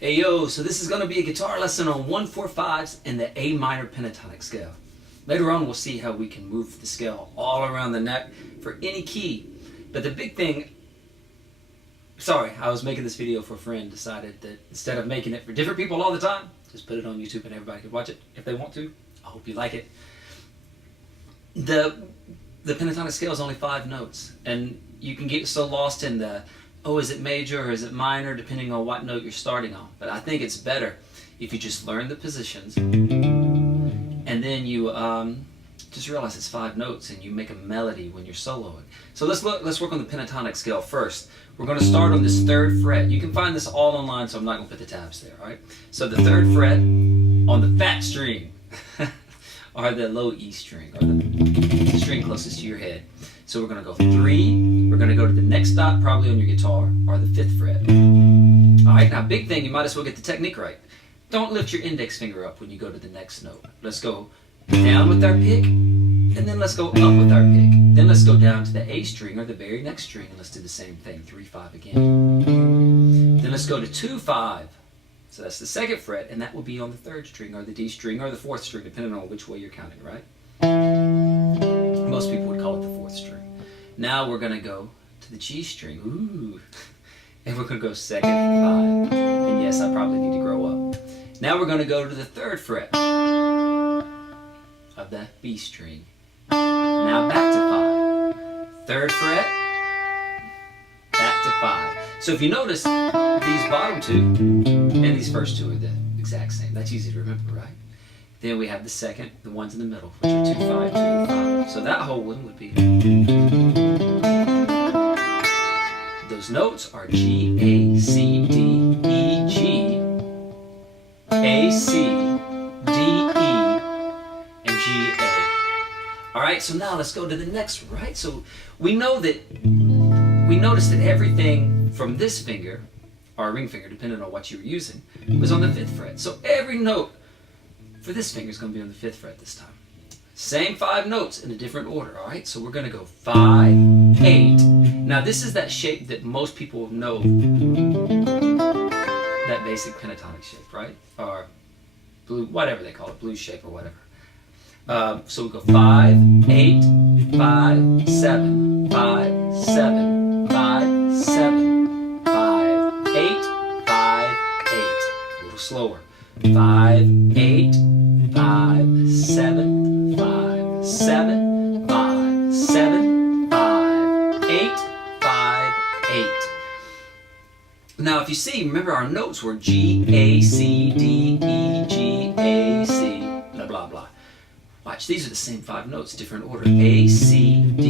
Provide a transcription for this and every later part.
Hey yo, so this is going to be a guitar lesson on 1-4-5s in the A minor pentatonic scale. Later on we'll see how we can move the scale all around the neck for any key. But the big thing, sorry, I was making this video for a friend, decided that instead of making it for different people all the time, just put it on YouTube and everybody can watch it if they want to. I hope you like it. The pentatonic scale is only 5 notes, and you can get so lost in the, oh, is it major or is it minor, depending on what note you're starting on. But I think it's better if you just learn the positions and then you just realize it's 5 notes and you make a melody when you're soloing. So let's work on the pentatonic scale first. We're going to start on this 3rd fret. You can find this all online, so I'm not going to put the tabs there, all right? So the 3rd fret on the fat string, or the low E string, or the string closest to your head. So we're going to go 3, we're going to go to the next dot, probably on your guitar, or the 5th fret. Alright, now big thing, you might as well get the technique right. Don't lift your index finger up when you go to the next note. Let's go down with our pick, and then let's go up with our pick. Then let's go down to the A string, or the very next string, and let's do the same thing, 3-5 again. Then let's go to 2-5. So that's the 2nd fret, and that will be on the 3rd string, or the D string, or the 4th string, depending on which way you're counting, right? Most people would call it the 4th string. Now we're going to go to the G string, ooh, and we're going to go 2nd, 5, and yes, I probably need to grow up. Now we're going to go to the 3rd fret of the B string. Now back to 5, 3rd fret, back to 5. So if you notice, these bottom 2 and these first 2 are the exact same. That's easy to remember, right? Then we have the 2nd, the ones in the middle, which are 2-5, 2-5. So that whole one would be. Those notes are G, A, C, D, E, G, A, C, D, E, and G, A. All right, so now let's go to the next, right? So we know that, we noticed that everything from this finger, or ring finger, depending on what you were using, was on the 5th fret. So every note for this finger is going to be on the 5th fret this time. Same 5 notes in a different order, all right? So we're going to go 5, 8. Now this is that shape that most people know, that basic pentatonic shape, right? Or blue, whatever they call it, blues shape or whatever. So we go 5, 8, 5, 7, 5, 7, 5, 7, 5, 8, 5, 8. A little slower. 5, 8, 5, 7, 5, 7, 5, 7, 5, 8, 5, 8. Now if you see, remember our notes were G, A, C, D, E, G, A, C, blah, blah, blah. Watch, these are the same 5 notes, different order. A, C, D,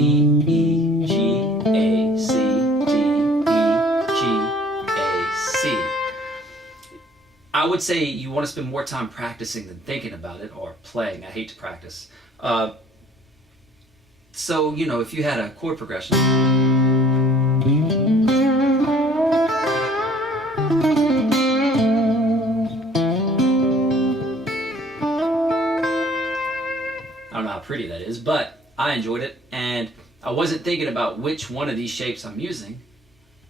E, G, A, C, D, E, G, A, C. I would say you want to spend more time practicing than thinking about it, or playing. I hate to practice. So, you know, if you had a chord progression, I don't know how pretty that is, but I enjoyed it, and I wasn't thinking about which one of these shapes I'm using.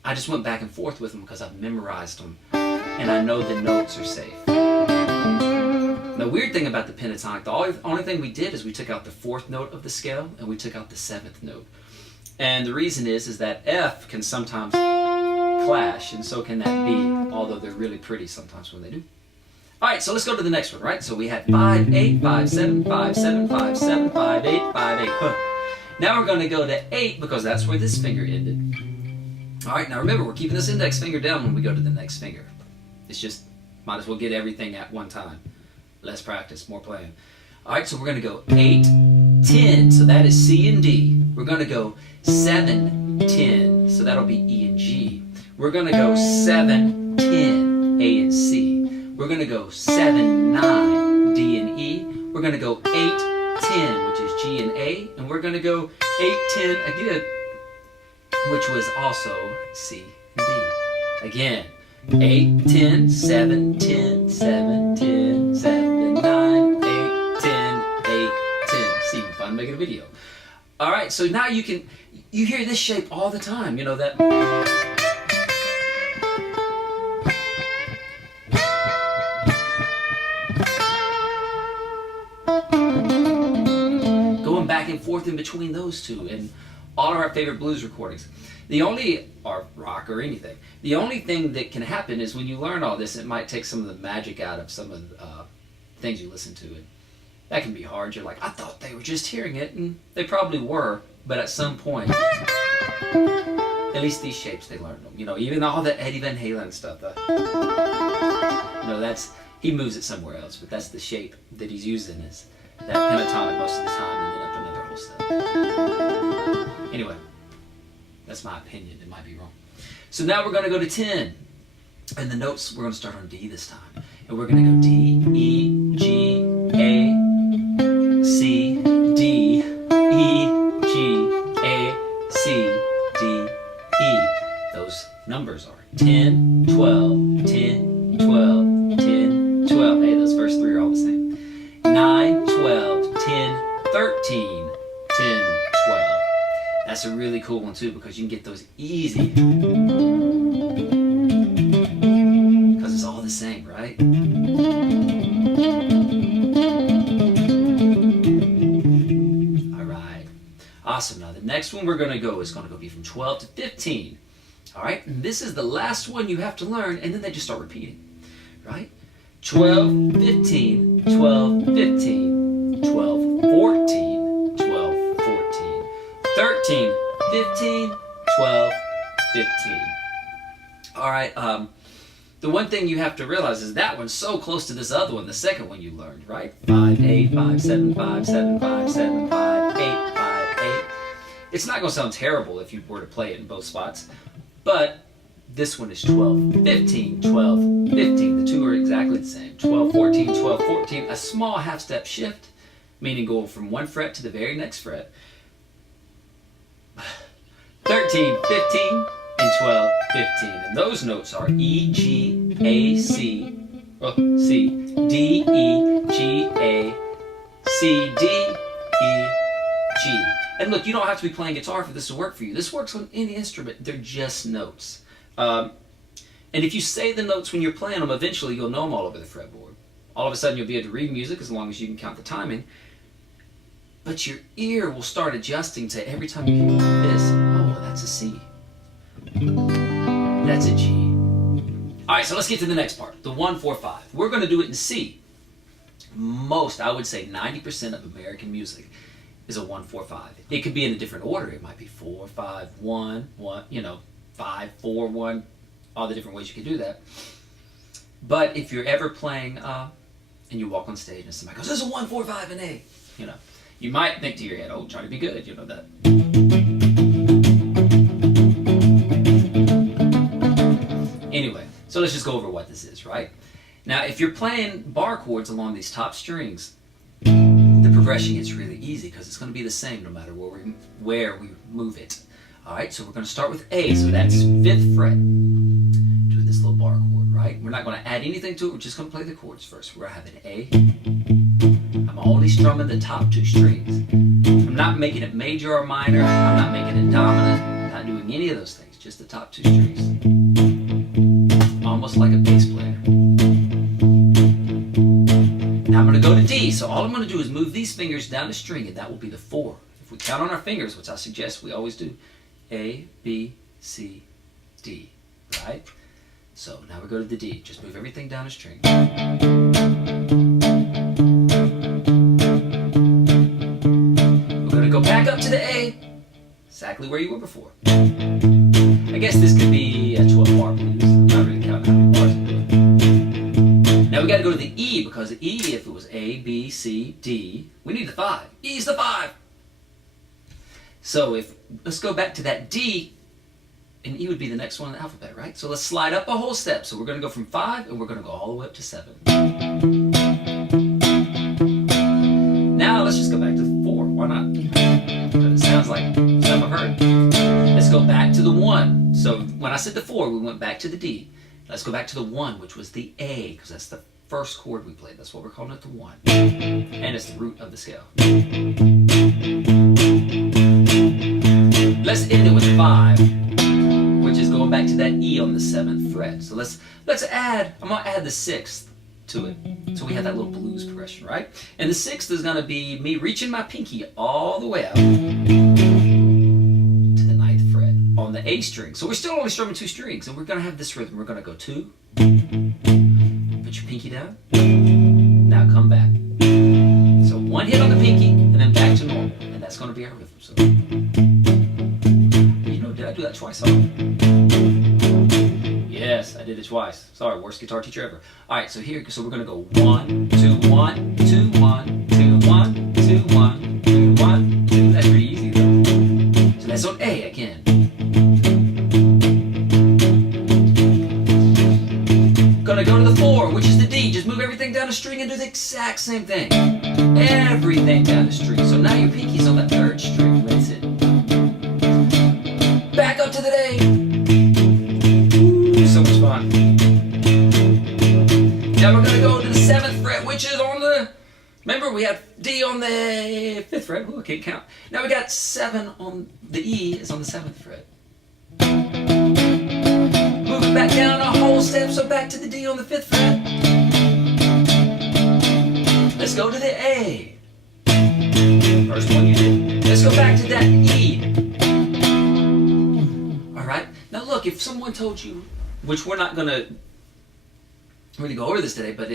I just went back and forth with them because I've memorized them, and I know the notes are safe. The weird thing about the pentatonic, the only thing we did is we took out the 4th note of the scale, and we took out the 7th note. And the reason is that F can sometimes clash, and so can that B, although they're really pretty sometimes when they do. Alright, so let's go to the next one, right? So we had 5, 8, 5, 7, 5, 7, 5, 7, 5, 8, 5, 8. Now we're going to go to 8 because that's where this finger ended. Alright, now remember, we're keeping this index finger down when we go to the next finger. It's just, might as well get everything at one time. Less practice, more playing. Alright, so we're going to go 8, 10, so that is C and D. We're going to go 7, 10, so that'll be E and G. We're going to go 7, 10, A and C. We're going to go 7, 9, D and E. We're going to go 8, 10, which is G and A. And we're going to go 8, 10 again, which was also C and D. Again, 8, 10, 7, 10, 7, 10, 7, 9, 8, 10, 8, 10. See, we're fun making a video. All right, so now you hear this shape all the time, you know that. forth in between those two in all of our favorite blues recordings. Or rock or anything. The only thing that can happen is when you learn all this, it might take some of the magic out of some of the things you listen to. And that can be hard. You're like, I thought they were just hearing it, and they probably were, but at some point, at least these shapes, they learned them. You know, even all that Eddie Van Halen stuff. He moves it somewhere else, but that's the shape that he's using is that pentatonic most of the time, and then up another whole step. Anyway, that's my opinion. It might be wrong. So now we're going to go to 10. And the notes, we're going to start on D this time. And we're going to go D, E, G, A, C, D, E, G, A, C, D, E. Those numbers are 10, 12, 10, 12, 10, 12. Hey, those first three are all the same. 9, 12, 10, 13, 10, 12. That's a really cool one too because you can get those easy. Because it's all the same, right? Alright. Awesome. Now the next one we're going to go is going to be from 12 to 15. Alright? And this is the last one you have to learn, and then they just start repeating. Right? 12, 15, 12, 15, 12, 14, 12, 14, 13, 15, 12, 15. Alright, the one thing you have to realize is that one's so close to this other one, the second one you learned, right? 5, 8, 5, 7, 5, 7, 5, 7, 5, 8, 5, 8. It's not going to sound terrible if you were to play it in both spots, but this one is 12, 15, 12, 15. The two are exactly the same. 12, 14, 12, 14. A small half-step shift, meaning going from one fret to the very next fret. 13, 15, and 12, 15. And those notes are E, G, A, C, C, D, E, G, A, C, D, E, G. And look, you don't have to be playing guitar for this to work for you. This works on any instrument. They're just notes. And if you say the notes when you're playing them, eventually you'll know them all over the fretboard. All of a sudden you'll be able to read music as long as you can count the timing. But your ear will start adjusting to every time you hear this. Oh, that's a C. That's a G. Alright, so let's get to the next part. The 1, 4, 5. We're going to do it in C. Most, I would say 90% of American music is a 1, 4, 5. It could be in a different order. It might be 4, 5, 1, 1, 5, 4, 1, all the different ways you can do that. But if you're ever playing and you walk on stage and somebody goes, "This is a 1, 4, 5, and A," you might think to your head, "Oh, try to be good," that. Anyway, so let's just go over what this is, right? Now, if you're playing bar chords along these top strings, the progression gets really easy because it's going to be the same no matter where we move it. Alright, so we're going to start with A, so that's 5th fret. Doing this little bar chord, right? We're not going to add anything to it, we're just going to play the chords first. We're having A. I'm only strumming the top 2 strings. I'm not making it major or minor, I'm not making it dominant, I'm not doing any of those things, just the top 2 strings. Almost like a bass player. Now I'm going to go to D, so all I'm going to do is move these fingers down the string, and that will be the 4. If we count on our fingers, which I suggest we always do, A, B, C, D, right? So now we go to the D. Just move everything down a string. We're going to go back up to the A, exactly where you were before. I guess this could be a 12-bar blues. I'm not really counting how many bars I'm doing. Now we got to go to the E, because the E, if it was A, B, C, D, we need the 5. E's the 5. So let's go back to that D, and E would be the next one in the alphabet, right? So let's slide up a whole step. So we're going to go from 5, and we're going to go all the way up to 7. Now let's just go back to 4. Why not? Because it sounds like stuff I've heard. Let's go back to the 1. So when I said the 4, we went back to the D. Let's go back to the 1, which was the A, because that's the first chord we played. That's what we're calling it, the 1. And it's the root of the scale. Let's end it with 5, which is going back to that E on the 7th fret. So let's add, I'm going to add the 6th to it. So we have that little blues progression, right? And the sixth is going to be me reaching my pinky all the way up to the ninth fret on the A string. So we're still only strumming 2 strings, and we're going to have this rhythm. We're going to go 2, put your pinky down, now come back. So 1 hit on the pinky, and then back to normal, and that's going to be our rhythm. So, you know, did I do that twice? Yes, I did it twice. Sorry, worst guitar teacher ever. All right, so we're gonna go 1, 2, 1, 2, 1, 2, 1, 2, 1, 2, 1, 2. That's pretty easy though. So that's on A again. Gonna go to the 4, which is the D. Just move everything down the string and do the exact same thing. Everything down the string. So now your pinky's on that 3rd string. That's it. Back up to the A. So much fun. Now we're going to go to the 7th fret, which is on the... Remember, we had D on the 5th fret. Ooh, I can't count. Now we got 7 on the E is on the 7th fret. Move it back down a whole step, so back to the D on the 5th fret. Let's go to the A. First one you did. Let's go back to that E. All right. Now look, if someone told you, which we're not going to really go over this today, but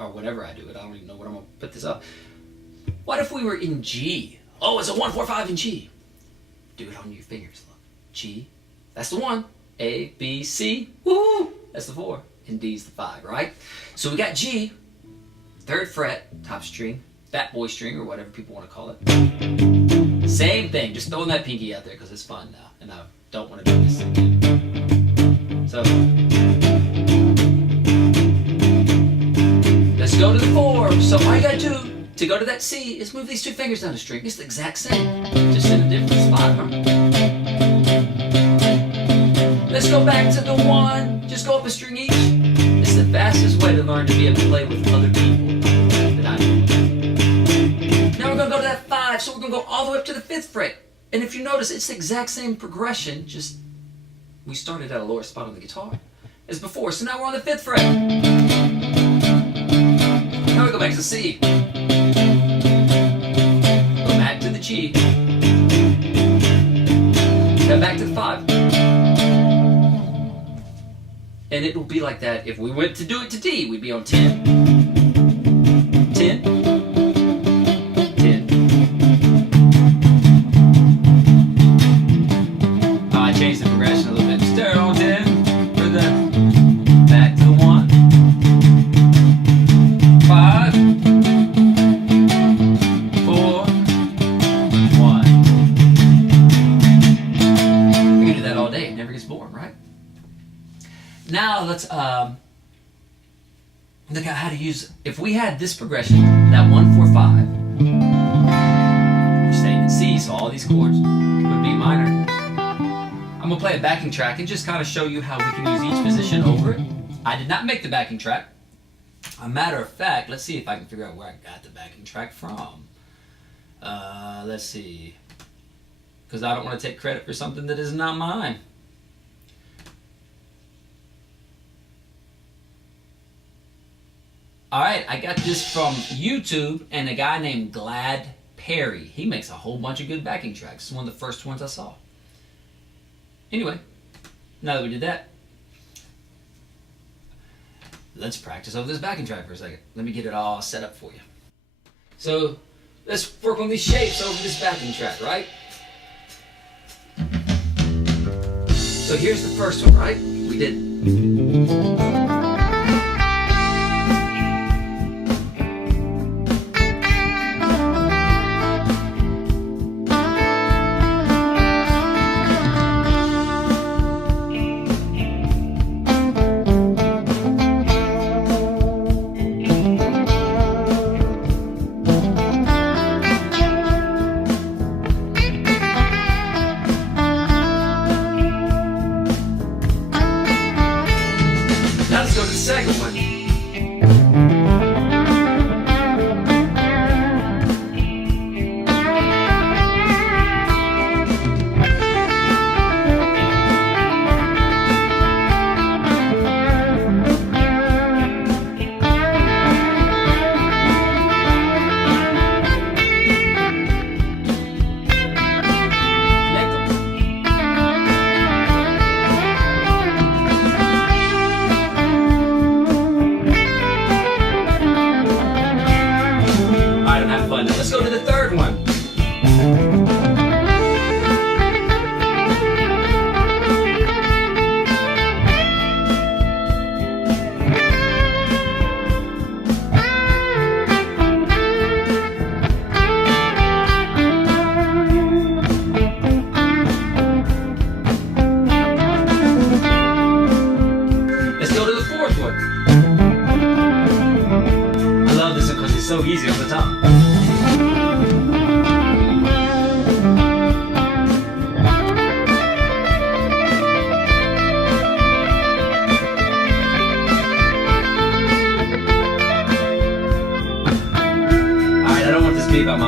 or whenever I do it, I don't even know what I'm going to put this up. What if we were in G? Oh, it's a 1, 4, 5 in G. Do it on your fingers. Look. G, that's the 1. A, B, C, woo, that's the 4. And D's the 5, right? So we got G, 3rd fret, top string, fat boy string, or whatever people want to call it. Same thing, just throwing that pinky out there because it's fun now, and I don't want to do this again. So, let's go to the 4. So all you gotta do to go to that C is move these 2 fingers down the string. It's the exact same, just in a different spot. Huh? Let's go back to the 1. Just go up a string each. It's the fastest way to learn to be able to play with other people that I know. Now we're gonna go to that 5. So we're gonna go all the way up to the 5th fret. And if you notice, it's the exact same progression, just we started at a lower spot on the guitar as before. So now we're on the 5th fret. Now we go back to the C. Go back to the G. Then back to the 5. And it will be like that. If we went to do it to D, we'd be on 10. 10. 10. Change the progression a little bit. Start on 10 for the back to the 1, 5, 4, 1. You can do that all day. It never gets boring, right? Now let's look at how to use. If we had this progression, that 1, 4, 5, we're staying in C, so all these chords would be minor. I'm going to play a backing track and just kind of show you how we can use each position over it. I did not make the backing track. A matter of fact, let's see if I can figure out where I got the backing track from. Let's see. Because I don't want to take credit for something that is not mine. Alright, I got this from YouTube and a guy named Glad Perry. He makes a whole bunch of good backing tracks. It's one of the first ones I saw. Anyway, now that we did that, let's practice over this backing track for a second. Let me get it all set up for you. So, let's work on these shapes over this backing track, right? So here's the first one, right? We did... Second one.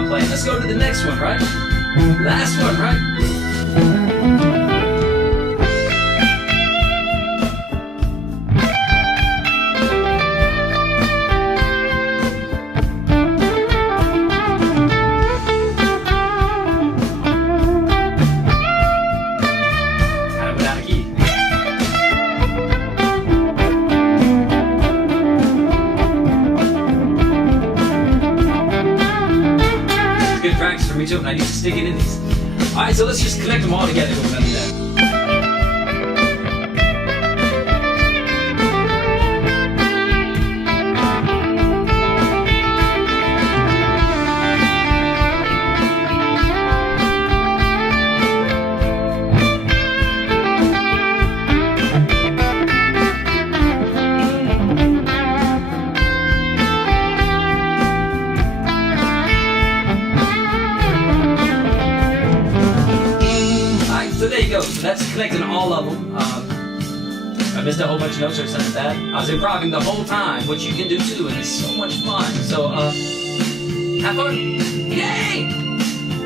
I'm playing. Let's go to the next one, right? Last one, right? Kind of without a key. It's good practice for me too, and I need to stick it in these. Alright, so let's just connect them all together with another there. So there you go. So that's connecting all of them. I missed a whole bunch of notes or something like that. I was improvising the whole time, which you can do too, and it's so much fun. So have fun. Yay!